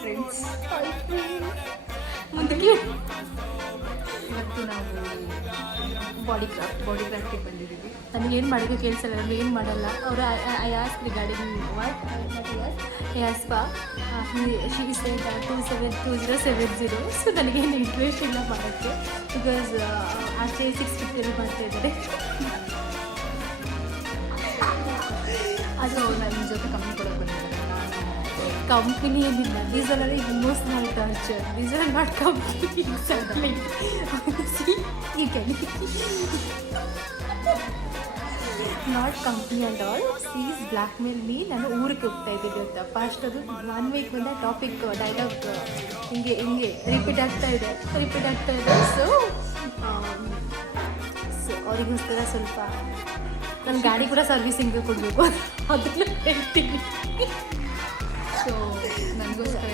Friends. ಮುಂದಕ್ಕೆ ಇವತ್ತು ನಾವು ಬಾಡಿ ಕ್ರಾಫ್ಟಿಗೆ ಬಂದಿದ್ದೀವಿ. ನನಗೇನು ಮಾಡೋದು ಕೇಳಿಸಲ್ಲ, ನಾನು ಏನು ಮಾಡಲ್ಲ. ಅವರು I as regarding what spa she is 2070. So ನನಗೇನು ಇಂಟ್ರೆಸ್ಟ್ ಇಲ್ಲ ಮಾಡೋಕ್ಕೆ, ಬಿಕಾಸ್ ಆಚೆ 650 ಮಾಡ್ತಾ ಇದ್ದಾರೆ. ಅದು ನನ್ನ ಜೊತೆ ಕಮ್ಮಿ ಕೊಡೋಕೆ ಬಂದಿದ್ದಾರೆ. ಕಂಪ್ನಿ ಏನಿಲ್ಲ, these are emotional torture, these are not company. You can not company and all. She's blackmail me. ನಾನು ಊರಿಗೆ ಹೋಗ್ತಾ ಇದ್ದೀನಿ ಅಂತ ಫಾಸ್ಟ್ ಅದು 1 ವೀಕ್ ಮುಂದೆ ಟಾಪಿಕ್ ಡೈಲಾಗ್ ಹಿಂಗೆ ರಿಪೀಟ್ ಆಗ್ತಾ ಇದೆ. ಸೊ ಅವರಿಗೋಸ್ಕರ ಸ್ವಲ್ಪ ನನ್ನ ಗಾಡಿ ಕೂಡ ಸರ್ವಿಸಿಂಗ್ ಕೊಡಬೇಕು, ಅದನ್ನು ಹೇಳ್ತೀನಿ. ಸೊ ನನಗೋಸ್ಕರ